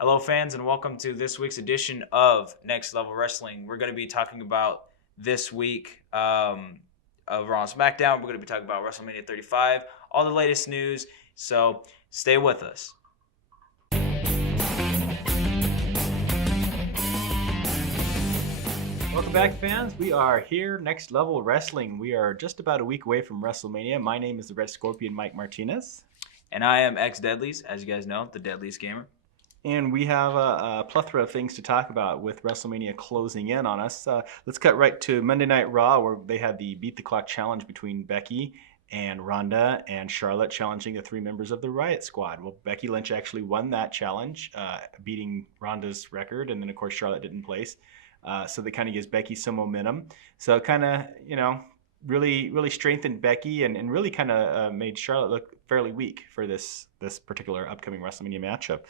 Hello, fans, and welcome to this week's edition of Next Level Wrestling. We're going to be talking about this week of Raw and SmackDown. We're going to be talking about WrestleMania 35, all the latest news. So stay with us. Welcome back, fans. We are here, Next Level Wrestling. We are just about a week away from WrestleMania. My name is the Red Scorpion, Mike Martinez. And I am X-Deadlies, as you guys know, the Deadliest Gamer. And we have a plethora of things to talk about with WrestleMania closing in on us. Let's cut right to Monday Night Raw, where they had the Beat the Clock challenge between Becky and Ronda and Charlotte challenging the three members of the Riot Squad. Well, Becky Lynch actually won that challenge, beating Ronda's record, and then, of course, Charlotte didn't place. So that kind of gives Becky some momentum. So it kind of, really strengthened Becky and really kind of made Charlotte look fairly weak for this particular upcoming WrestleMania matchup.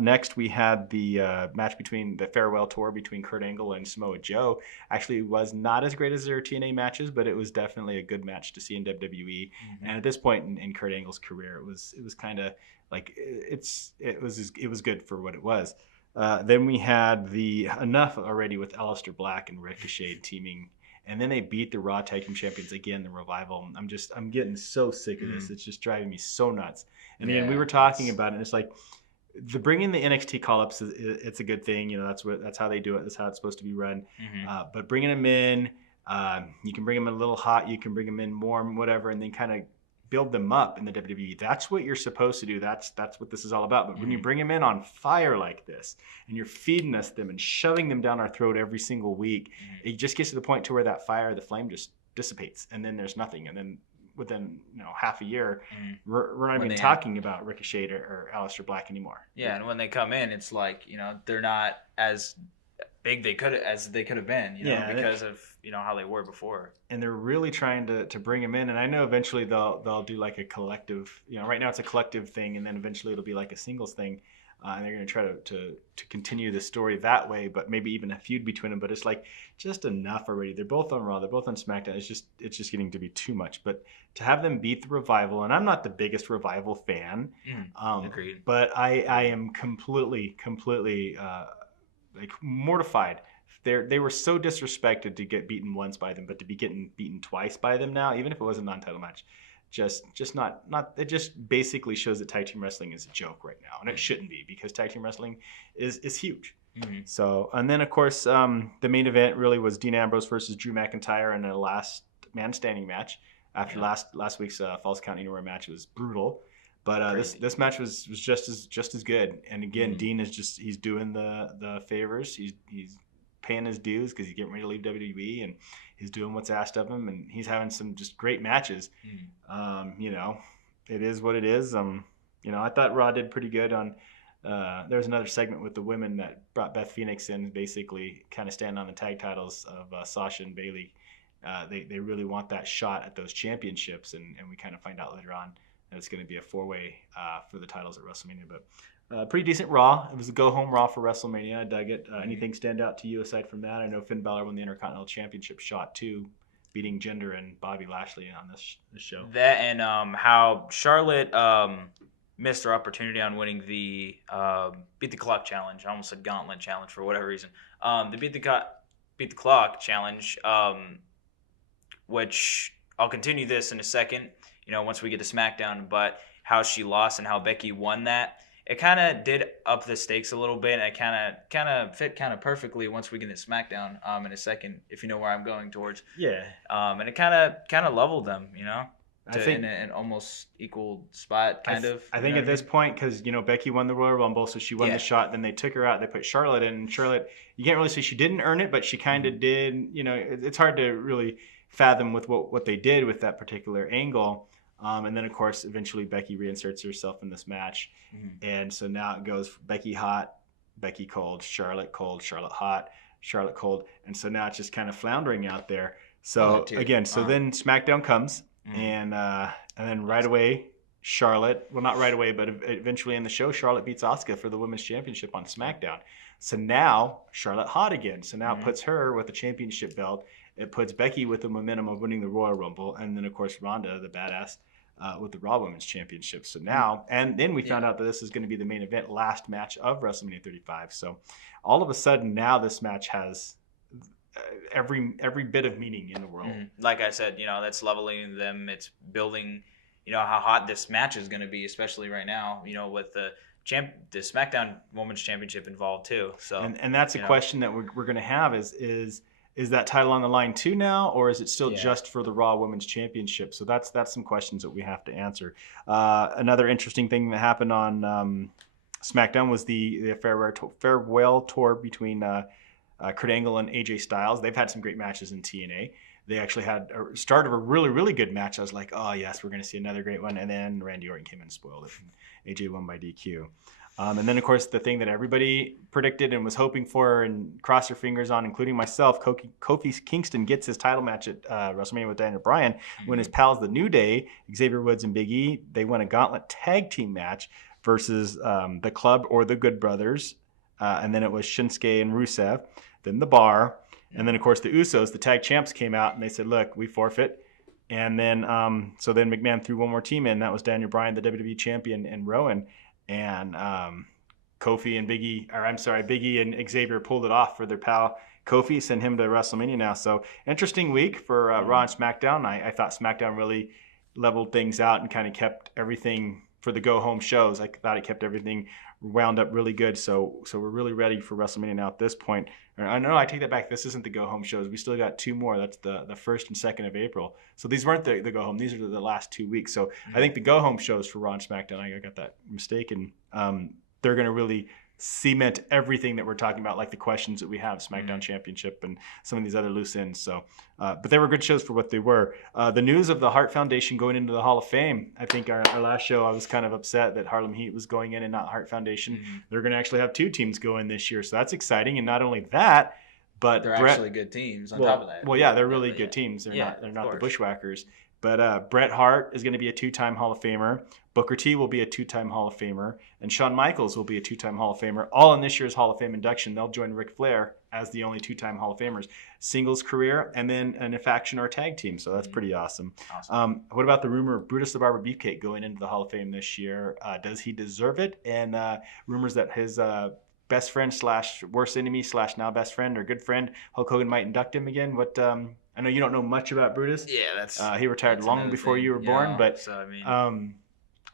Next, we had the match between the farewell tour between Kurt Angle and Samoa Joe. Actually, was not as great as their TNA matches, but it was definitely a good match to see in WWE. Mm-hmm. And at this point in Kurt Angle's career, it was kind of like it was good for what it was. Then we had the enough already with Aleister Black and Ricochet teaming, and then they beat the Raw Tag Team Champions again, the Revival. I'm getting so sick of this. It's just driving me so nuts. And again, we were talking about it. And it's like the bringing the NXT call-ups, it's a good thing. That's how they do it. That's how it's supposed to be run. Mm-hmm. But bringing them in, you can bring them in a little hot, you can bring them in warm, whatever, and then kind of build them up in the WWE. That's what you're supposed to do. That's what this is all about. But when you bring them in on fire like this, and you're feeding us them and shoving them down our throat every single week, it just gets to the point to where that fire, the flame, just dissipates, and then there's nothing. And then within half a year, we're not even talking about Ricochet or Aleister Black anymore. Yeah, and when they come in, it's like they're not as big they could have been, because of how they were before. And they're really trying to bring them in, and I know eventually they'll do like a collective. Right now it's a collective thing, and then eventually it'll be like a singles thing, and they're going to try to continue the story that way, but maybe even a feud between them. But it's like just enough already. They're both on Raw, they're both on SmackDown. It's just getting to be too much. But to have them beat the Revival, and I'm not the biggest Revival fan, agreed. But I am completely. Like mortified. They were so disrespected to get beaten once by them, but to be getting beaten twice by them now, even if it was a non-title match, just not. It just basically shows that tag team wrestling is a joke right now, and it shouldn't be, because tag team wrestling is huge. Mm-hmm. So, and then of course the main event really was Dean Ambrose versus Drew McIntyre in a last man standing match. After last week's Falls Count Anywhere match was brutal. But this match was just as good. And again, Dean is he's doing the favors. He's paying his dues because he's getting ready to leave WWE, and he's doing what's asked of him, and he's having some just great matches. It is what it is. I thought Raw did pretty good on. There was another segment with the women that brought Beth Phoenix in, basically kind of standing on the tag titles of Sasha and Bayley. They really want that shot at those championships, and we kind of find out later on that it's going to be a four-way for the titles at WrestleMania. But pretty decent Raw. It was a go-home Raw for WrestleMania. I dug it. Anything stand out to you aside from that? I know Finn Balor won the Intercontinental Championship shot too, beating Jinder and Bobby Lashley on this show. That and how Charlotte missed her opportunity on winning the Beat the Clock challenge. I almost said Gauntlet challenge for whatever reason. The Beat the Clock challenge, which I'll continue this in a second, once we get to SmackDown, but how she lost and how Becky won that, it kind of did up the stakes a little bit, and it kind of fit kind of perfectly once we get to SmackDown in a second, if you know where I'm going towards. Yeah. And it kind of leveled them, I think in an almost equal spot, kind of. I think at this point, because Becky won the Royal Rumble, so she won the shot. Then they took her out. They put Charlotte in. And Charlotte, you can't really say she didn't earn it, but she kind of did. It's hard to really fathom with what they did with that particular angle. And then, of course, eventually Becky reinserts herself in this match. Mm-hmm. And so now it goes Becky hot, Becky cold, Charlotte hot, Charlotte cold. And so now it's just kind of floundering out there. So, again, then SmackDown comes, and then right away, Charlotte, well, not right away, but eventually in the show, Charlotte beats Asuka for the Women's Championship on SmackDown. So now Charlotte hot again. So now it puts her with the championship belt. It puts Becky with the momentum of winning the Royal Rumble. And then, of course, Ronda, the badass, with the Raw Women's Championship. So now, and then we found out that this is going to be the main event, last match of WrestleMania 35. So all of a sudden now this match has every bit of meaning in the world. Like I said, that's leveling them. It's building, how hot this match is going to be, especially right now, with the SmackDown Women's Championship involved too. So and that's a question that we're going to have is that title on the line too now, or is it still just for the Raw Women's Championship? So that's some questions that we have to answer. Another interesting thing that happened on SmackDown was the farewell tour between Kurt Angle and AJ Styles. They've had some great matches in TNA. They actually had a start of a really, really good match. I was like, oh, yes, we're going to see another great one. And then Randy Orton came in and spoiled it. And AJ won by DQ. And then, of course, the thing that everybody predicted and was hoping for and crossed their fingers on, including myself, Kofi Kingston gets his title match at WrestleMania with Daniel Bryan when his pals, The New Day, Xavier Woods and Big E, they won a gauntlet tag team match versus the Club or the Good Brothers. And then it was Shinsuke and Rusev. Then the Bar, and then of course the Usos, the tag champs, came out and they said, "Look, we forfeit." And then so then McMahon threw one more team in. That was Daniel Bryan, the WWE champion, and Rowan, and Kofi and Big E and Xavier pulled it off for their pal Kofi, sent him to WrestleMania now. So interesting week for Raw and SmackDown. I thought SmackDown really leveled things out and kind of kept everything for the go home shows. I thought it kept everything wound up really good. So we're really ready for WrestleMania now at this point. I know I take that back. This isn't the go home shows. We still got two more. That's the 1st and 2nd of April. So these weren't the go home. These are the last 2 weeks. So I think the go home shows for Raw and SmackDown, I got that mistaken. They're going to really cement everything that we're talking about, like the questions that we have, SmackDown Championship and some of these other loose ends. So, but they were good shows for what they were. The news of the Hart Foundation going into the Hall of Fame. I think our last show, I was kind of upset that Harlem Heat was going in and not Hart Foundation. They're going to actually have 2 teams go in this year. So that's exciting. And not only that, but they're actually good teams on top of that. Well, yeah, they're really good teams. They're not the Bushwhackers. But Bret Hart is going to be a 2-time Hall of Famer. Booker T will be a 2-time Hall of Famer. And Shawn Michaels will be a 2-time Hall of Famer. All in this year's Hall of Fame induction. They'll join Ric Flair as the only 2-time Hall of Famers. Singles career and then in a faction or a tag team. So that's pretty awesome. What about the rumor of Brutus the Barber Beefcake going into the Hall of Fame this year? Does he deserve it? And rumors that his best friend / worst enemy / now best friend or good friend, Hulk Hogan, might induct him again. What I know you don't know much about Brutus. Yeah, that's he retired long before you were born, but so, I mean,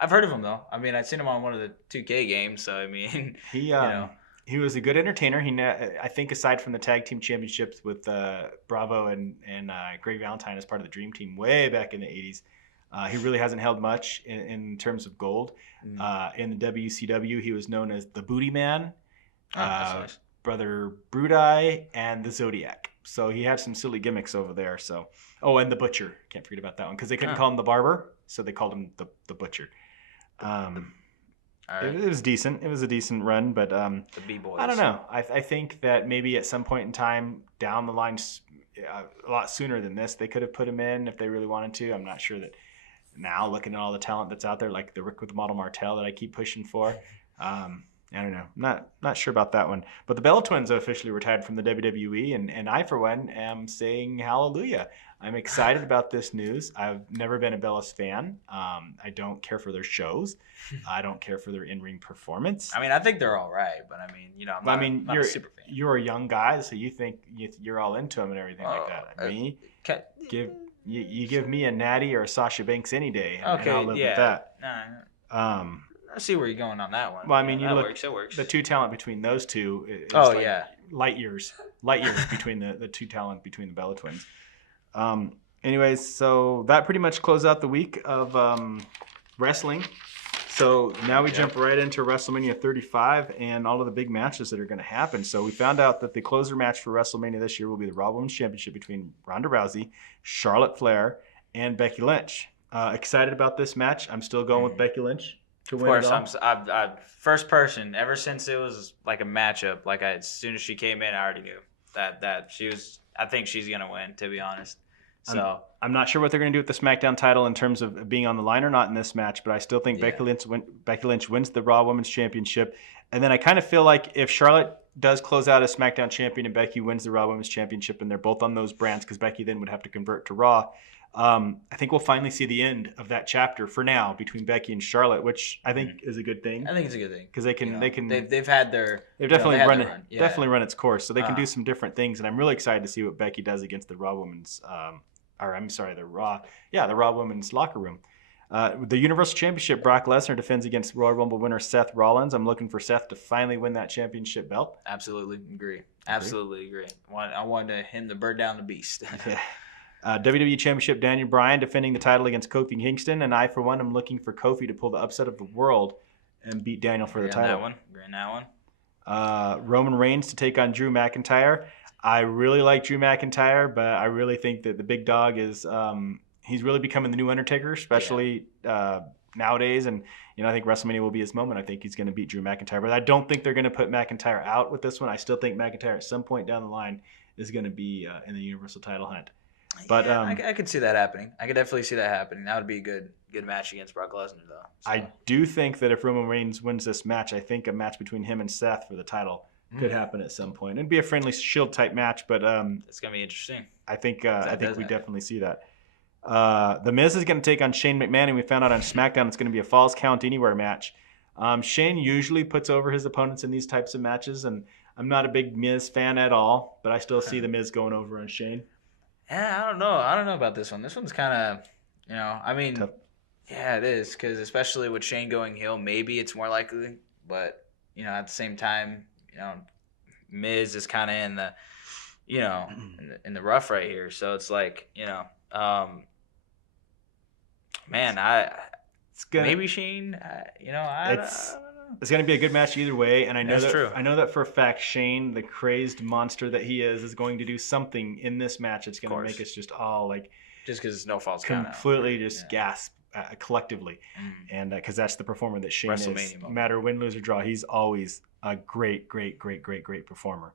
I've heard of him though. I mean, I've seen him on one of the 2K games. So I mean, he was a good entertainer. I think aside from the tag team championships with Bravo and Greg Valentine as part of the Dream Team way back in the 80s, he really hasn't held much in terms of gold. In the WCW, he was known as the Booty Man, Brother Brudai, and the Zodiac. So he had some silly gimmicks over there. So, and the Butcher. Can't forget about that one because they couldn't call him the Barber, so they called him the Butcher. It was decent. It was a decent run, but the B-Boys. I don't know. I think that maybe at some point in time down the line, a lot sooner than this, they could have put him in if they really wanted to. I'm not sure that now, looking at all the talent that's out there, like the Rick with the Model Martel that I keep pushing for. I don't know. Not sure about that one. But the Bella Twins have officially retired from the WWE, and I, for one, am saying hallelujah. I'm excited about this news. I've never been a Bellas fan. I don't care for their shows. I don't care for their in-ring performance. I mean, I think they're all right, but I mean, I'm not a super fan. You're a young guy, so you think you're all into them and everything like that. Me, you give me a Natty or a Sasha Banks any day, and I'll live with that. I see where you're going on that one. Well, I mean, that works. It works. The 2 talent between those two is light years between the 2 talent between the Bella Twins. Anyways, so that pretty much closed out the week of wrestling. So now we jump right into WrestleMania 35 and all of the big matches that are going to happen. So we found out that the closer match for WrestleMania this year will be the Raw Women's Championship between Ronda Rousey, Charlotte Flair, and Becky Lynch. Excited about this match. I'm still going with Becky Lynch. Of course, I'm first person ever since it was like a matchup. Like as soon as she came in, I already knew that she was. I think she's gonna win, to be honest. So I'm not sure what they're gonna do with the SmackDown title in terms of being on the line or not in this match, but I still think Becky Lynch wins the Raw Women's Championship, and then I kind of feel like if Charlotte does close out as SmackDown champion and Becky wins the Raw Women's Championship, and they're both on those brands because Becky then would have to convert to Raw. I think we'll finally see the end of that chapter for now between Becky and Charlotte, which I think is a good thing. I think it's a good thing because they've had their they've definitely they had run their run. Yeah. definitely run its course, so they can do some different things, and I'm really excited to see what Becky does against the Raw Women's, the Raw Women's locker room. The Universal Championship, Brock Lesnar defends against Royal Rumble winner Seth Rollins. I'm looking for Seth to finally win that championship belt. Absolutely agree. Absolutely agree. I wanted him to burn down the beast. Yeah. WWE Championship, Daniel Bryan defending the title against Kofi Kingston, and I, for one, am looking for Kofi to pull the upset of the world and beat Daniel for the title. Agree on that one. Roman Reigns to take on Drew McIntyre. I really like Drew McIntyre, but I really think that the big dog is he's really becoming the new Undertaker, especially nowadays. And I think WrestleMania will be his moment. I think he's going to beat Drew McIntyre, but I don't think they're going to put McIntyre out with this one. I still think McIntyre at some point down the line is going to be in the Universal title hunt. But I could see that happening. I could definitely see that happening. That would be a good match against Brock Lesnar, though. So. I do think that if Roman Reigns wins this match, I think a match between him and Seth for the title could happen at some point. It'd be a friendly Shield type match, but it's gonna be interesting. I think we definitely see that. The Miz is going to take on Shane McMahon, and we found out on SmackDown it's going to be a Falls Count Anywhere match. Shane usually puts over his opponents in these types of matches, and I'm not a big Miz fan at all, but I still see the Miz going over on Shane. Yeah, I don't know. I don't know about this one. This one's kind of, tough. Yeah, it is, because especially with Shane going heel, maybe it's more likely, but, at the same time, Miz is kind of in the, in the rough right here. So it's like, maybe Shane, I don't know. It's going to be a good match either way, and I know true. I know that for a fact. Shane, the crazed monster that he is going to do something in this match. It's going to make us just all just because it's no false count, completely just gasp collectively, and because that's the performer that Shane is. No matter win, lose, or draw, he's always a great performer.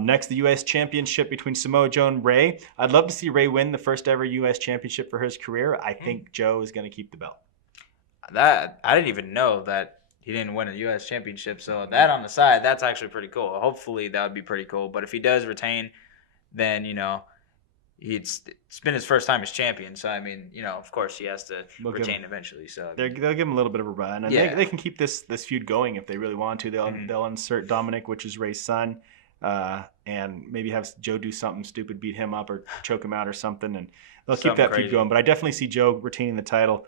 Next, the U.S. Championship between Samoa Joe and Ray. I'd love to see Ray win the first ever U.S. Championship for his career. I think Joe is going to keep the belt. That I didn't even know that he didn't win a U.S. Championship. So that on the side, that's actually pretty cool. Hopefully that would be pretty cool. But if he does retain, then, it's been his first time as champion. So, of course he has to retain eventually. So they'll give him a little bit of a run. And they can keep this feud going if they really want to. They'll insert Dominic, which is Ray's son, and maybe have Joe do something stupid, beat him up or choke him out or something. And they'll keep that feud going. But I definitely see Joe retaining the title.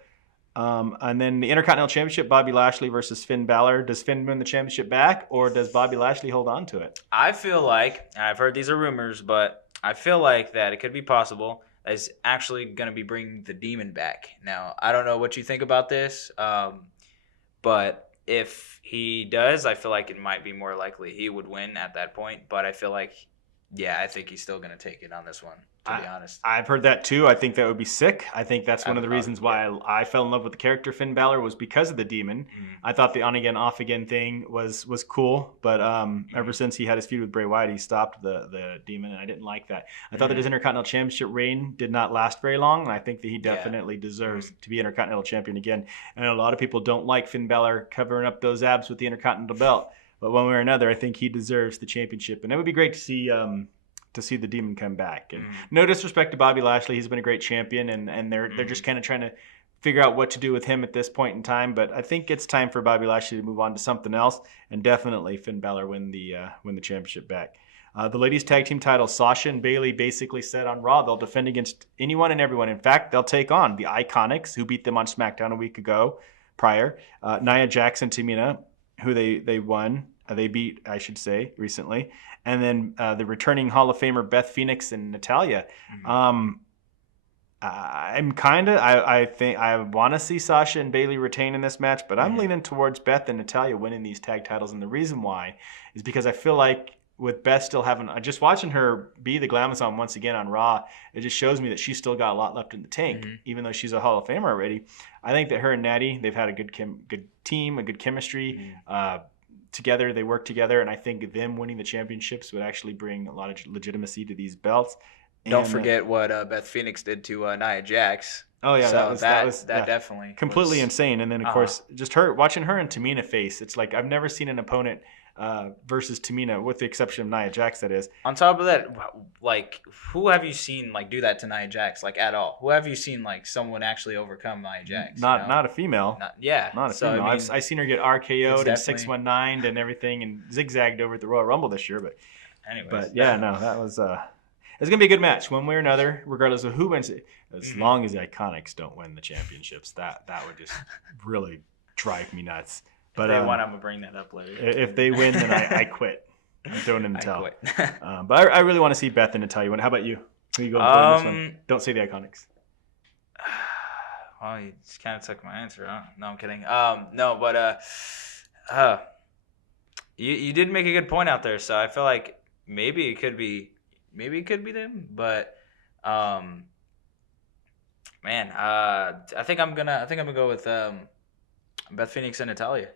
And then the Intercontinental Championship, Bobby Lashley versus Finn Balor. Does Finn win the championship back, or does Bobby Lashley hold on to it? I feel like, I've heard these are rumors, but I feel like that it could be possible that he's actually going to be bringing the Demon back. Now, I don't know what you think about this, but if he does, I feel like it might be more likely he would win at that point. But I feel like, I think he's still going to take it on this one. To be honest, I've heard that too. I think that would be sick. I think that's one of the reasons why I fell in love with the character Finn Balor was because of the Demon. I thought the on again off again thing was cool, but ever since he had his feud with Bray Wyatt, he stopped the Demon, and I didn't like that. I thought that his Intercontinental Championship reign did not last very long, and I think that he definitely deserves to be Intercontinental Champion again. And a lot of people don't like Finn Balor covering up those abs with the Intercontinental belt, but one way or another, I think he deserves the championship, and it would be great to see the Demon come back. And no disrespect to Bobby Lashley, he's been a great champion, and they're just kind of trying to figure out what to do with him at this point in time. But I think it's time for Bobby Lashley to move on to something else, and definitely Finn Balor win the championship back. The ladies tag team title, Sasha and Bayley basically said on Raw they'll defend against anyone and everyone. In fact, they'll take on the Iconics, who beat them on SmackDown a week ago prior. Nia Jax and Tamina, who they won. They beat, I should say, recently. And then the returning Hall of Famer Beth Phoenix and Natalya. I think I want to see Sasha and Bayley retain in this match, but I'm leaning towards Beth and Natalya winning these tag titles. And the reason why is because I feel like with Beth still having, just watching her be the Glamazon once again on Raw, it just shows me that she's still got a lot left in the tank, even though she's a Hall of Famer already. I think that her and Natty, they've had a good team, a good chemistry. Together, they work together, and I think them winning the championships would actually bring a lot of legitimacy to these belts. Don't And forget what Beth Phoenix did to Nia Jax. oh yeah, So that was definitely completely was, insane. And then of course, just watching her and Tamina face. It's like I've never seen an opponent versus Tamina, with the exception of Nia Jax. That is. On top of that, like, who have you seen like do that to Nia Jax, like, at all? Who have you seen like someone actually overcome Nia Jax? Not a female. Not a so, female. I mean, I've seen her get RKO'd and definitely 619'd and everything, and zigzagged over at the Royal Rumble this year. anyways. But yeah, no, that was it's gonna be a good match, one way or another, regardless of who wins it. As long as the Iconics don't win the championships, that would just really drive me nuts. But if they won, I'm gonna bring that up later. If they win, then I quit. I'm throwing in the towel. Quit. But I really want to see Beth and Natalya win. How about you? Who are you going for in this one? Don't say the Iconics. Well, you just kind of took my answer, huh? No, I'm kidding. No, but you did make a good point out there. So I feel like maybe it could be them, but man, I think I'm gonna go with Beth Phoenix and Natalya.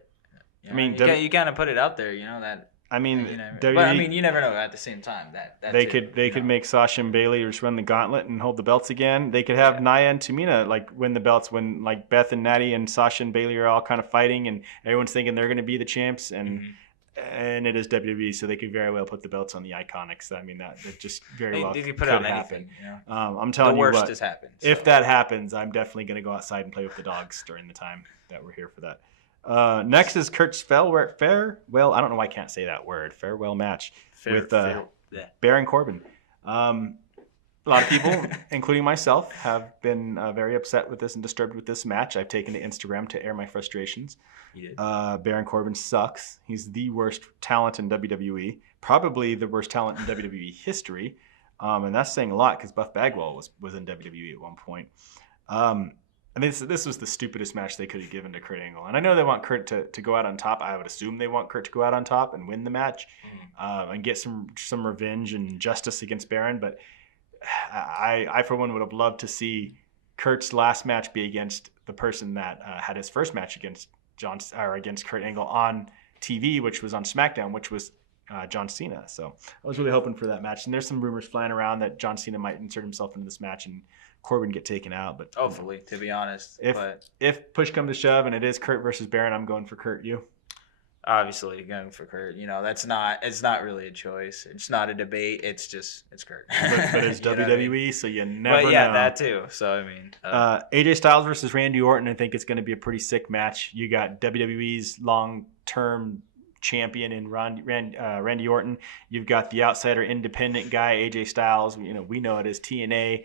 You know, I mean, you kind of put it out there, that. I mean, but I mean, you never know. At the same time, that they could make Sasha and Bayley just run the gauntlet and hold the belts again. They could have Nia and Tamina like win the belts when like Beth and Natty and Sasha and Bayley are all kind of fighting, and everyone's thinking they're going to be the champs, and it is WWE, so they could very well put the belts on the Iconics. I mean, that just very well could happen. Anything, I'm telling you what, the worst has happened. So. If that happens, I'm definitely going to go outside and play with the dogs during the time that we're here for that. Next is Kurt's farewell. I don't know why I can't say that word. Farewell match with Baron Corbin. A lot of people, including myself, have been very upset with this and disturbed with this match. I've taken to Instagram to air my frustrations. You did. Baron Corbin sucks. He's the worst talent in WWE, probably the worst talent in WWE history, and that's saying a lot because Buff Bagwell was in WWE at one point. And this was the stupidest match they could have given to Kurt Angle. And I know they want Kurt to go out on top. I would assume they want Kurt to go out on top and win the match and get some revenge and justice against Baron. But I for one, would have loved to see Kurt's last match be against the person that had his first match against Kurt Angle on TV, which was on SmackDown, which was John Cena. So I was really hoping for that match. And there's some rumors flying around that John Cena might insert himself into this match and Corbin get taken out. But hopefully, to be honest. If push comes to shove and it is Kurt versus Baron, I'm going for Kurt. You? Obviously going for Kurt. It's not really a choice. It's not a debate. It's Kurt. But it's WWE, so you never know. That too. So I mean, AJ Styles versus Randy Orton. I think it's going to be a pretty sick match. You got WWE's long-term champion in Randy Orton. You've got the outsider independent guy AJ Styles. We know it as TNA.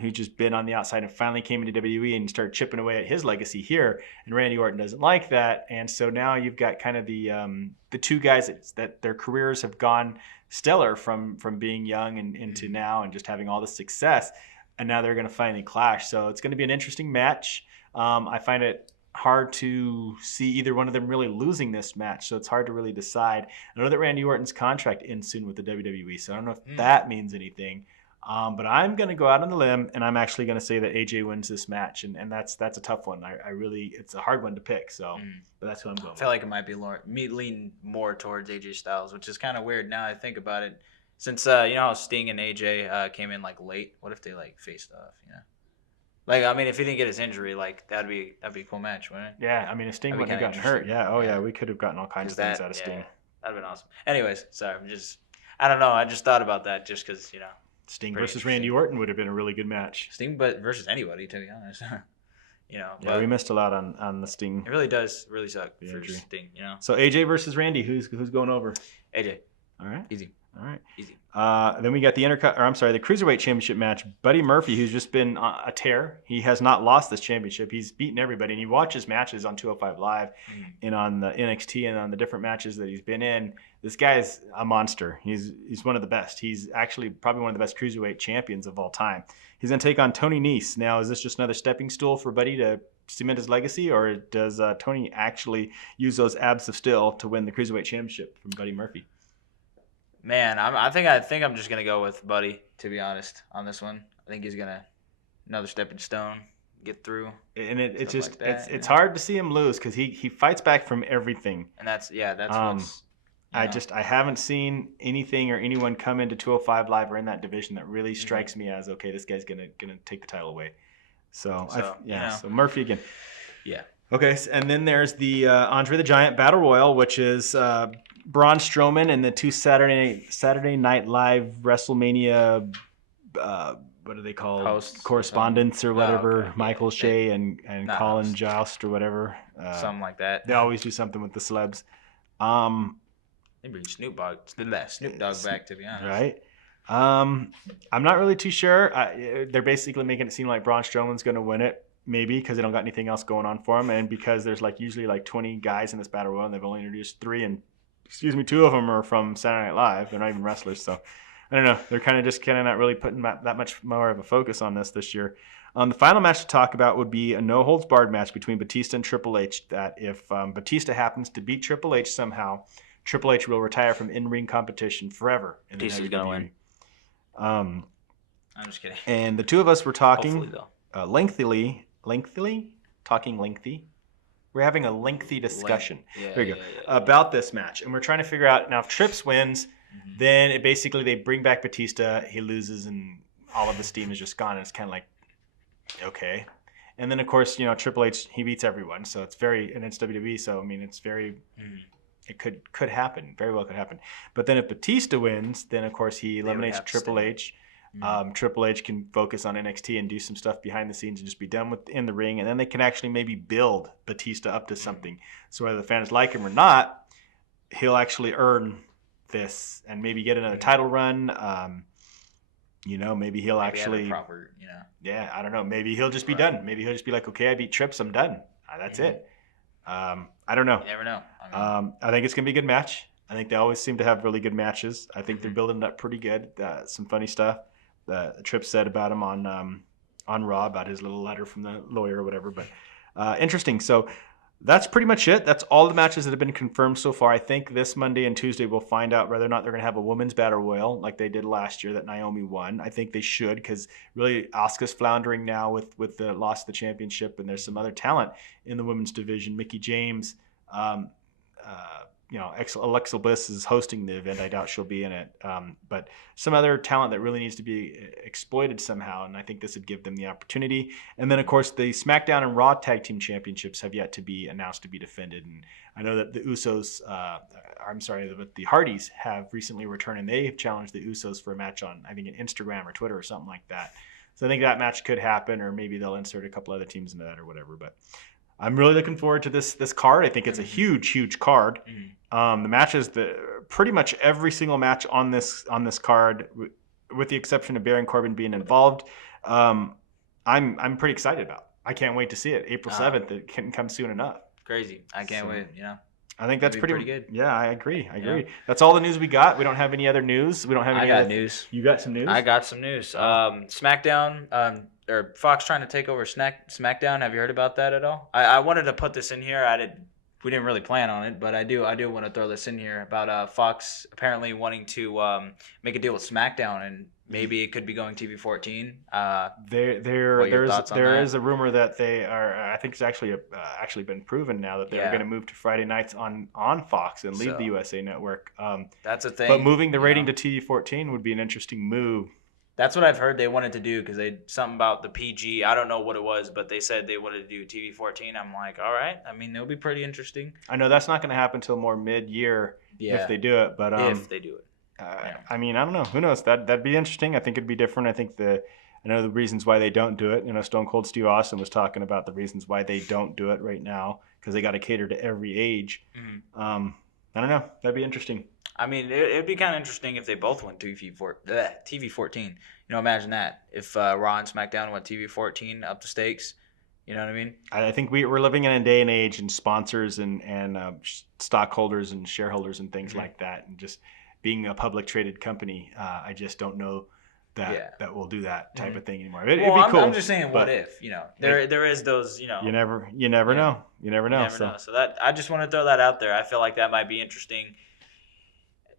Who just been on the outside and finally came into WWE and started chipping away at his legacy here. And Randy Orton doesn't like that. And so now you've got kind of the two guys that their careers have gone stellar from being young and into now and just having all the success. And now they're going to finally clash. So it's going to be an interesting match. I find it hard to see either one of them really losing this match. So it's hard to really decide. I know that Randy Orton's contract ends soon with the WWE. So I don't know if that means anything. But I'm going to go out on the limb, and I'm actually going to say that AJ wins this match, and that's a tough one. I really, it's a hard one to pick. So, but that's who I'm going. I feel like it might be lean more towards AJ Styles, which is kind of weird now I think about it. Since you know how Sting and AJ came in like late. What if they like faced off? Like, I mean, if he didn't get his injury, like that'd be a cool match, wouldn't it? Yeah, I mean, if Sting wouldn't have gotten hurt, yeah, we could have gotten all kinds of things out of Sting. That'd been awesome. Anyways, sorry, I don't know. I just thought about that just because Sting versus Randy Orton would have been a really good match. Sting, versus anybody, to be honest. Yeah, we missed a lot on the Sting. It really does suck for Sting. So AJ versus Randy, who's going over? AJ. All right. Easy. All right. Easy. Then we got the Cruiserweight Championship match. Buddy Murphy, who's just been a tear. He has not lost this championship. He's beaten everybody. And you watch his matches on 205 Live and on the NXT and on the different matches that he's been in. This guy is a monster. He's one of the best. He's actually probably one of the best Cruiserweight champions of all time. He's going to take on Tony Nese. Now, is this just another stepping stool for Buddy to cement his legacy, or does Tony actually use those abs of steel to win the Cruiserweight Championship from Buddy Murphy? Man, I think I'm just gonna go with Buddy, to be honest, on this one. I think he's gonna another stepping stone, get through. And it's hard to see him lose because he fights back from everything. And that's what's I haven't seen anything or anyone come into 205 Live or in that division that really strikes me as, okay, this guy's gonna take the title away. So so Murphy again. Yeah. Okay, and then there's the Andre the Giant Battle Royal, which is Braun Strowman and the two Saturday Night Live WrestleMania. What are they called? Hosts correspondents or whatever. okay. Michael Shea and Colin host. Joust or whatever. Something like that. They always do something with the celebs. They bring Snoop Dogg back, to be honest. Right. I'm not really too sure. They're basically making it seem like Braun Strowman's going to win it, maybe because they don't got anything else going on for him, and because there's usually 20 guys in this battle royal, and they've only introduced 3, and 2 of them are from Saturday Night Live. They're not even wrestlers, so I don't know. They're kind of not really putting that much more of a focus on this year. The final match to talk about would be a no holds barred match between Batista and Triple H. That if Batista happens to beat Triple H somehow, Triple H will retire from in-ring competition forever. Batista's gonna win. I'm just kidding. And the two of us were talking lengthily. lengthy. We're having a lengthy discussion. There you go. Yeah. About this match. And we're trying to figure out, now if Trips wins, then they bring back Batista, he loses, and all of the steam is just gone. And it's kind of like, okay. And then, of course, Triple H, he beats everyone. So it's and it's WWE. So, I mean, it's very... It could happen. Very well could happen. But then if Batista wins, then of course he eliminates Triple H. Triple H can focus on NXT and do some stuff behind the scenes and just be done with in the ring. And then they can actually maybe build Batista up to something. So whether the fans like him or not, he'll actually earn this and maybe get another title run. Maybe he'll actually have a proper, Yeah, I don't know. Maybe he'll just be done. Maybe he'll just be like, okay, I beat Trips, I'm done. That's it. I don't know. You never know. I think it's going to be a good match. I think they always seem to have really good matches. I think they're building it up pretty good. Some funny stuff that Tripp said about him on Raw, about his little letter from the lawyer or whatever. But interesting. So that's pretty much it. That's all the matches that have been confirmed so far. I think this Monday and Tuesday we'll find out whether or not they're going to have a women's battle royal like they did last year that Naomi won. I think they should, because really Asuka's floundering now with the loss of the championship, and there's some other talent in the women's division. Mickie James, Alexa Bliss is hosting the event. I doubt she'll be in it. But some other talent that really needs to be exploited somehow, and I think this would give them the opportunity. And then, of course, the SmackDown and Raw Tag Team Championships have yet to be announced to be defended. And I know that the Usos, the Hardys have recently returned, and they have challenged the Usos for a match on, I think, an Instagram or Twitter or something like that. So I think that match could happen, or maybe they'll insert a couple other teams into that or whatever. But I'm really looking forward to this card. I think it's a huge card. The matches, pretty much every single match on this card, with the exception of Baron Corbin being involved, I'm pretty excited about. I can't wait to see it. April 7th. It can't come soon enough. Crazy. I can't wait. I think that's pretty good. Yeah, I agree. Yeah. That's all the news we got. We don't have any other news. We don't have any. I got news. You got some news? I got some news. SmackDown. Or Fox trying to take over SmackDown. Have you heard about that at all? I wanted to put this in here. We didn't really plan on it, but I do want to throw this in here about Fox apparently wanting to make a deal with SmackDown, and maybe it could be going TV 14. There is a rumor that they are. I think it's actually been proven now that they're going to move to Friday nights on Fox and leave the USA Network. That's a thing. But moving the rating to TV 14 would be an interesting move. That's what I've heard they wanted to do, because something about the PG. I don't know what it was, but they said they wanted to do TV 14. I'm like, all right. I mean, it'll be pretty interesting. I know that's not going to happen until more mid-year if they do it. But if they do it. I mean, I don't know. Who knows? That'd be interesting. I think it'd be different. I know the reasons why they don't do it. Stone Cold Steve Austin was talking about the reasons why they don't do it right now, because they got to cater to every age. I don't know. That'd be interesting. I mean, it'd be kind of interesting if they both went TV 14. Imagine that. If Raw and SmackDown went TV 14 up the stakes. You know what I mean? I think we're living in a day and age, and sponsors and stockholders and shareholders and things like that, and just being a public traded company, I just don't know that we'll do that type of thing anymore. It'd be cool. I'm just saying, what if? There is those. You never know. You never know. So that I just want to throw that out there. I feel like that might be interesting.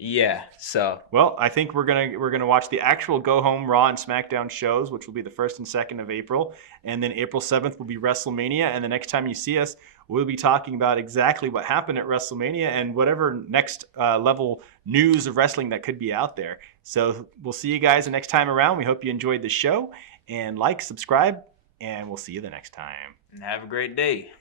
Yeah. So Well, I think we're gonna watch the actual Go Home Raw and SmackDown shows, which will be the 1st and 2nd of April, and then April 7th will be WrestleMania. And the next time you see us, we'll be talking about exactly what happened at WrestleMania and whatever next level news of wrestling that could be out there. So we'll see you guys the next time around. We hope you enjoyed the show, and like, subscribe, and we'll see you the next time. have a great day.